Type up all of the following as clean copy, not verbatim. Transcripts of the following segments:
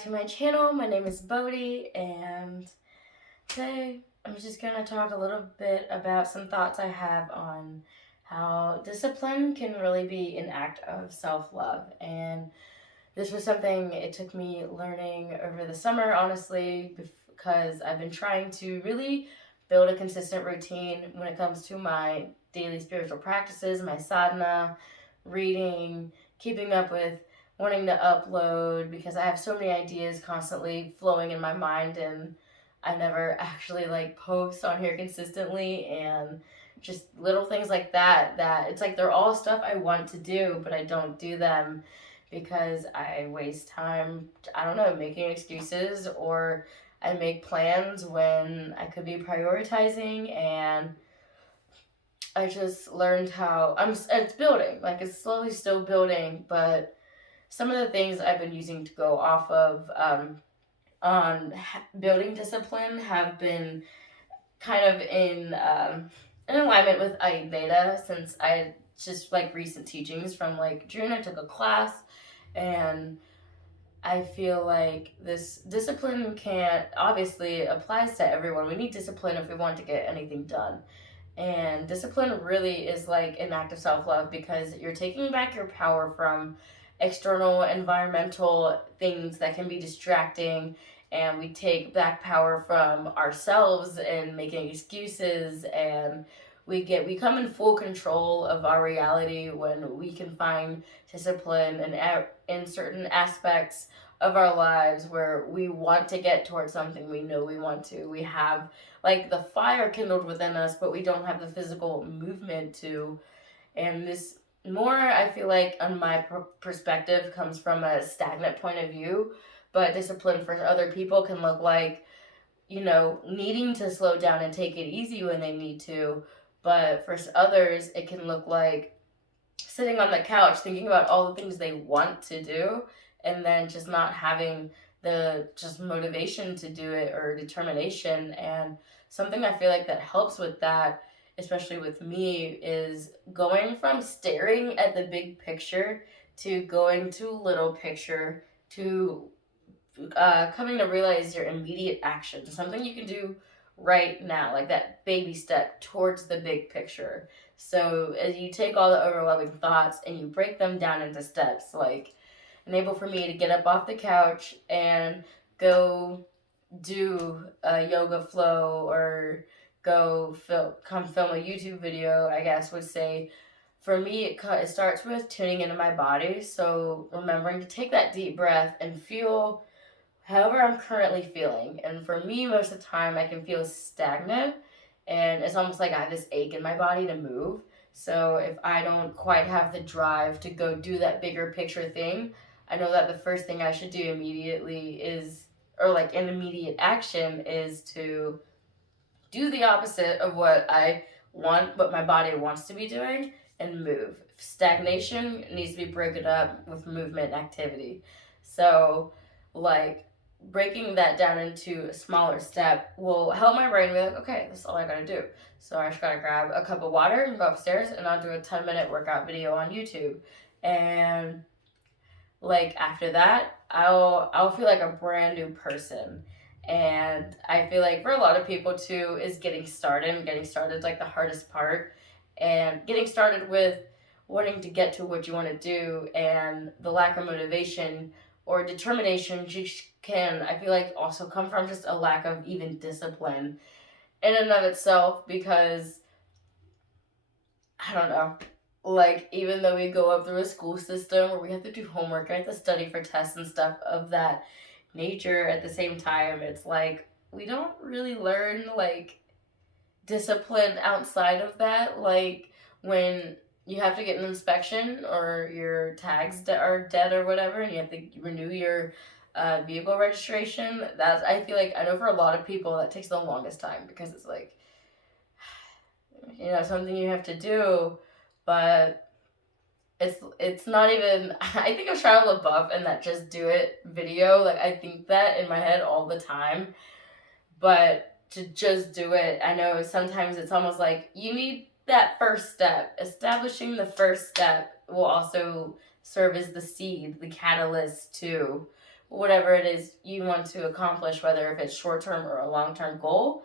to my channel. My name is Bodhi, and today I'm just going to talk a little bit about some thoughts I have on how discipline can really be an act of self-love. And this was something it took me learning over the summer, honestly, because I've been trying to really build a consistent routine when it comes to my daily spiritual practices, my sadhana, reading, keeping up with wanting to upload because I have so many ideas constantly flowing in my mind and I never actually post on here consistently, and just little things like that it's like they're all stuff I want to do but I don't do them because I waste time, I don't know, making excuses, or I make plans when I could be prioritizing. And I just learned how it's building, like it's slowly still building, but some of the things I've been using to go off of on building discipline have been kind of in alignment with Ayurveda, since I just like recent teachings from like June. I took a class, and I feel like this discipline can't obviously applies to everyone. We need discipline if we want to get anything done. And discipline really is like an act of self love because you're taking back your power from external environmental things that can be distracting, and we take back power from ourselves and making excuses, and we come in full control of our reality when we can find discipline and in certain aspects of our lives where we want to get towards something we know we want to. We have like the fire kindled within us, but we don't have the physical movement to. And this more, I feel like, on my perspective, comes from a stagnant point of view. But discipline for other people can look like, needing to slow down and take it easy when they need to. But for others, it can look like sitting on the couch thinking about all the things they want to do and then just not having the just motivation to do it or determination. And something I feel like that helps with that, especially with me, is going from staring at the big picture to going to little picture to coming to realize your immediate action, something you can do right now, like that baby step towards the big picture. So as you take all the overwhelming thoughts and you break them down into steps, like enable for me to get up off the couch and go do a yoga flow, or come film a YouTube video, I guess would say. For me, it starts with tuning into my body. So remembering to take that deep breath and feel however I'm currently feeling. And for me, most of the time, I can feel stagnant, and it's almost like I have this ache in my body to move. So if I don't quite have the drive to go do that bigger picture thing, I know that the first thing I should do immediately is, or like an immediate action, is to do the opposite of what I want, what my body wants to be doing, and move. Stagnation needs to be broken up with movement and activity. So, like, breaking that down into a smaller step will help my brain be like, okay, this is all I gotta do. So I just gotta grab a cup of water and go upstairs, and I'll do a 10-minute workout video on YouTube. And like after that, I'll feel like a brand new person. And I feel like for a lot of people too is getting started. And getting started is like the hardest part. And getting started with wanting to get to what you want to do, and the lack of motivation or determination just can, I feel like, also come from just a lack of even discipline in and of itself. Because I don't know, like, even though we go up through a school system where we have to do homework, I have to study for tests and stuff of that nature, at the same time, it's like we don't really learn like discipline outside of that. Like when you have to get an inspection or your tags are dead or whatever, and you have to renew your vehicle registration. That's, I feel like, I know for a lot of people that takes the longest time because it's like, something you have to do, but it's not even. I think of Shia LaBeouf in that "Just Do It" video. Like, I think that in my head all the time, but to just do it, I know sometimes it's almost like you need that first step. Establishing the first step will also serve as the seed, the catalyst to whatever it is you want to accomplish, whether if it's short term or a long term goal.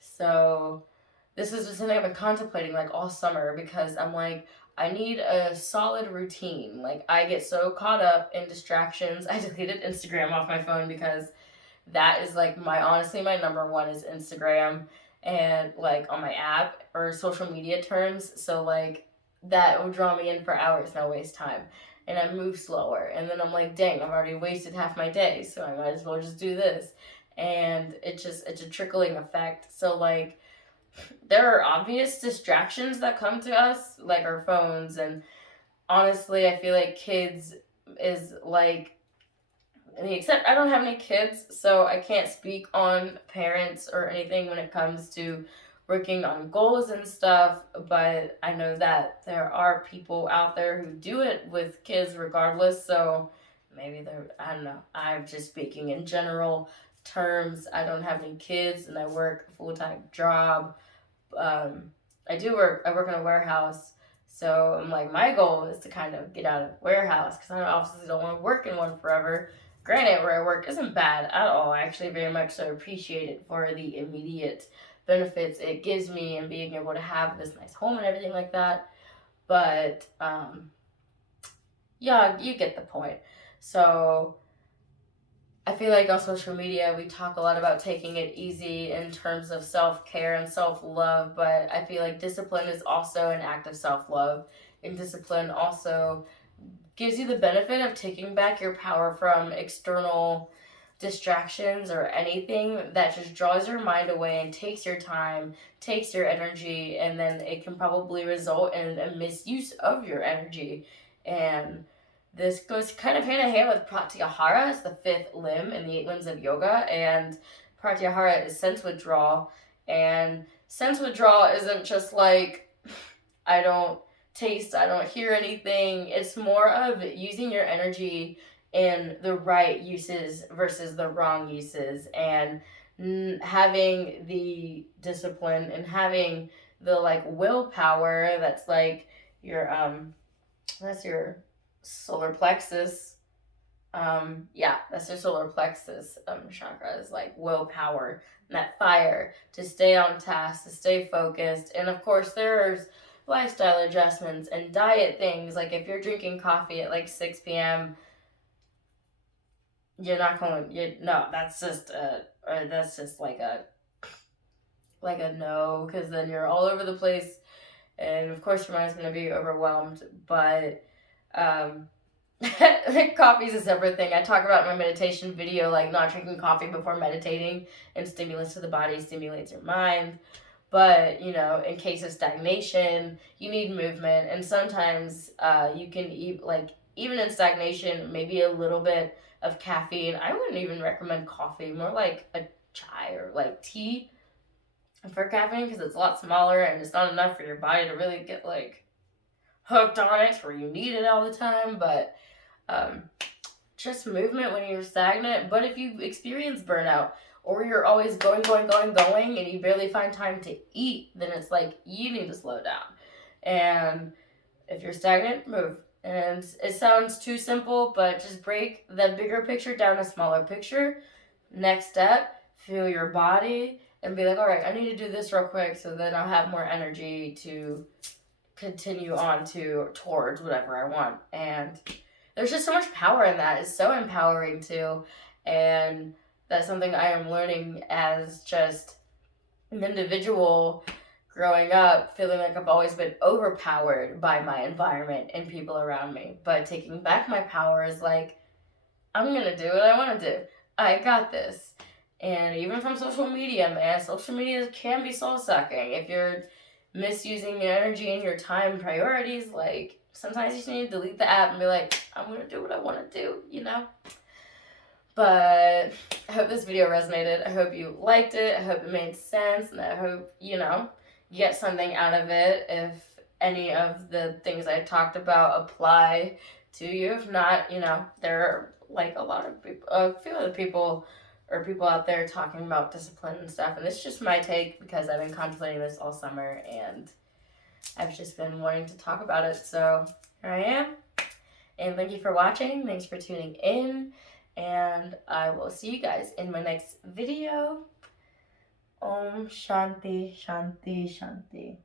So this is just something I've been contemplating like all summer because I'm like, I need a solid routine. Like I get so caught up in distractions. I deleted Instagram off my phone because that is like my honestly my number one is Instagram and like on my app or social media terms. So like that would draw me in for hours and I waste time. And I move slower. And then I'm like, dang, I've already wasted half my day, so I might as well just do this. And it's a trickling effect. So like there are obvious distractions that come to us, like our phones, and honestly I feel like kids is like except I don't have any kids, so I can't speak on parents or anything when it comes to working on goals and stuff, but I know that there are people out there who do it with kids regardless, so maybe they're, I don't know. I'm just speaking in general terms. I don't have any kids and I work a full time job. um, I work in a warehouse. So I'm like, my goal is to kind of get out of the warehouse because I obviously don't want to work in one forever. Granted, where I work isn't bad at all. I actually very much so appreciate it for the immediate benefits it gives me and being able to have this nice home and everything like that. But yeah, you get the point. So I feel like on social media we talk a lot about taking it easy in terms of self care and self love, but I feel like discipline is also an act of self love. And discipline also gives you the benefit of taking back your power from external distractions or anything that just draws your mind away and takes your time, takes your energy, and then it can probably result in a misuse of your energy. And this goes kind of hand in hand with pratyahara. It's the fifth limb in the eight limbs of yoga, and pratyahara is sense withdrawal. And sense withdrawal isn't just like I don't taste, I don't hear anything. It's more of using your energy in the right uses versus the wrong uses, and having the discipline and having the like willpower that's like your that's your solar plexus. Yeah, that's your solar plexus chakra is like willpower and that fire to stay on task, to stay focused. And of course there's lifestyle adjustments and diet things. Like if you're drinking coffee at like 6 p.m., you're not going, you no, that's just like a no, because then you're all over the place and of course your mind's going to be overwhelmed. But coffee's a separate thing. I talk about in my meditation video, like not drinking coffee before meditating, and stimulants to the body stimulates your mind. But you know, in case of stagnation, you need movement, and sometimes you can eat like even in stagnation, maybe a little bit of caffeine. I wouldn't even recommend coffee, more like a chai or like tea for caffeine because it's a lot smaller and it's not enough for your body to really get like hooked on it where you need it all the time. But um, just movement when you're stagnant. But if you experience burnout or you're always going, and you barely find time to eat, then it's like you need to slow down. And if you're stagnant, move. And it sounds too simple, but just break the bigger picture down to smaller picture. Next step, feel your body and be like, all right, I need to do this real quick so then I'll have more energy to continue on towards whatever I want. And there's just so much power in that. It's so empowering too. And that's something I am learning as just an individual growing up, feeling like I've always been overpowered by my environment and people around me. But taking back my power is like, I'm going to do what I want to do. I got this. And even from social media, man, social media can be soul sucking. If you're misusing your energy and your time priorities, like sometimes you just need to delete the app and be like, I'm going to do what I want to do, you know? But I hope this video resonated. I hope you liked it. I hope it made sense. And I hope, you know, you get something out of it if any of the things I talked about apply to you. If not, you know, there are like a few other people or people out there talking about discipline and stuff. And it's just my take because I've been contemplating this all summer and I've just been wanting to talk about it. So here I am. And thank you for watching. Thanks for tuning in. And I will see you guys in my next video. Om Shanti Shanti Shanti.